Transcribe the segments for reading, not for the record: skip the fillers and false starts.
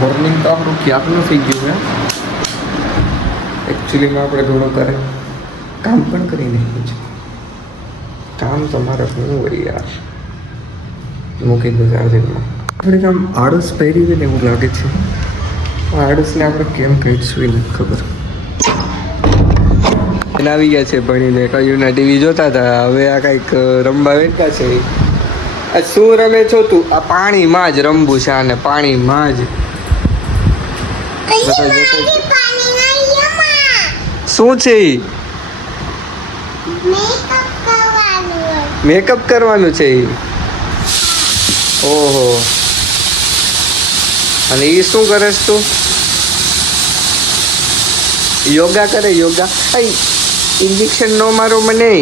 Morning તો આપણું ક્યાંકનું થઈ ગયું છે. એકચ્યુઅલીમાં આપણે ઘણું કરે કામ પણ કરી નાખ્યું છે. કામ તમારે શું હોય યાર, મૂકી દો ચાર્જિંગમાં. આપણે આમ આળસ પહેરી હોય ને એવું લાગે છે. આળસને આપણે કેમ કહીશું એ નથી ખબર. આવી ગયા છે ભણીને, કયું ના ટીવી જોતા હતા. હવે આ કંઈક રમવા વેચતા છે. આ શું રમે છો તું? આ પાણીમાં જ રમવું છે અને પાણીમાં જ. શું છે? મેકઅપ કરવાનું છે. ઓહો, અને એ શું કરે છે તું? યોગા કરે? યોગા? ઇન્જેક્શન નો મારો મને.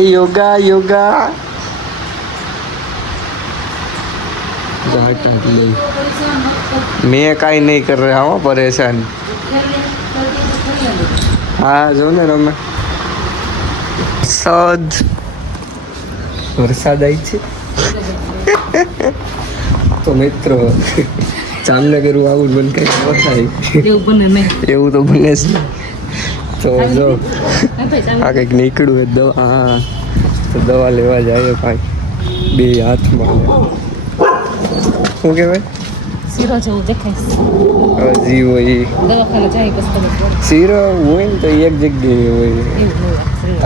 એ યોગા યોગા मैं काई नहीं कर रहा हूँ परेशान. हाँ जो ने रमे वरसाद आई છે. તો મિત્રો જામનગર આવું બન કઈ થાય એવું તો બને જ. તો જો આ કંઈક નીકળ્યું હોય દવા. હા તો દવા લેવા જાય ભાઈ, બે હાથમાં. શું કહેવાય? શીરો જેવું દેખાય. જી હોય દવાખાને જાય પછી શીરો હોય ને તો એક જગ્યાએ હોય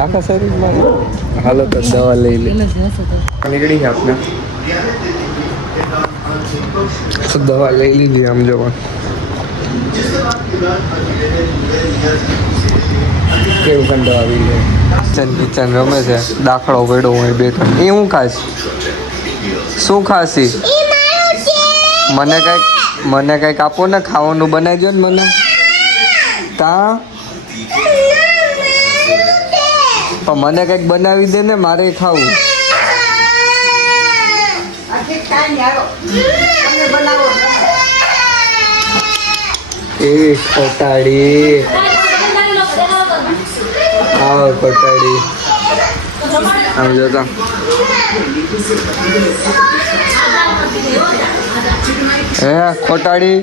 આખા શરીરમાં. હાલો તો દવા લઈ લે. નીકળી આપણે તો દવા લઈ લીધી. આમ જોવા કેવું કંડો આવી ગયો. કિચન રમે છે. દાખલો પડ્યો હોય બેઠો. એ હું ખાશ? શું ખાશી? મને કંઈક આપો ને, ખાવાનું બનાવી દો ને મને. તા પણ મને કંઈક બનાવી દે ને, મારે ખાવું. એ ખોટાડી આવો, ખોટાડી આમ જોતા. હે ખોટાડી,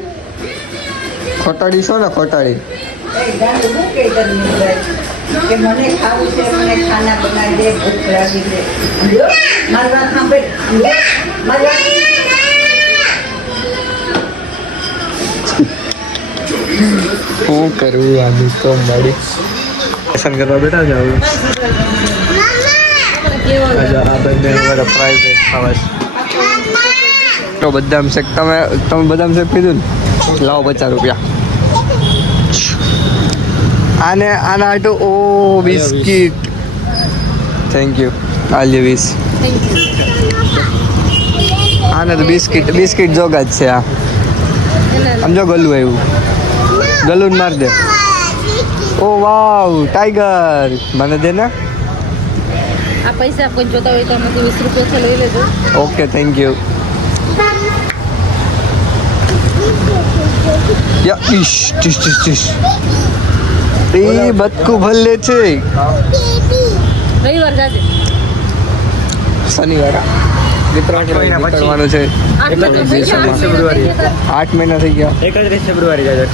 ખોટાડી છો ને? ખોટાડી કે મને ખાવું છે, મને ખાના બનાવી દે, ભૂખ લાગી છે. મારી વાત સાંભળ. શું કરવું આનું તો મારી. પસંદ કરવા બેઠા છે હવે. આ બંને મારા પ્રાઇવેટ ખાવા છે. તો બદામ શેક તમે બદામ શેક પીધું ને? લાવો 50 રૂપિયા. આના આટો. ઓ બિસ્કિટ. Thank you. આલ્યુ 20. આને તો બિસ્કિટ જોગા જ છે. આ સમજો ગલું આવ્યું. ગલું માર દે. ઓ વાવ ટાઈગર. મને દે ને. આ પૈસા કોઈ જોતા હોય તો આમાંથી 20 રૂપિયા લઈ લેજો. Okay thank you. યા ઈશ ટીશ ટીશ ટીશ. એ બદકું ભલે છે. રવિવાર જાજે. શનિવાર નીકળવાનું છે. 8 મહિના થઈ ગયા. 31 ફેબ્રુઆરી જાય.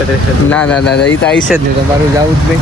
ના એ તો આવીશ જ નહીં. તમારું જવું જ નહીં.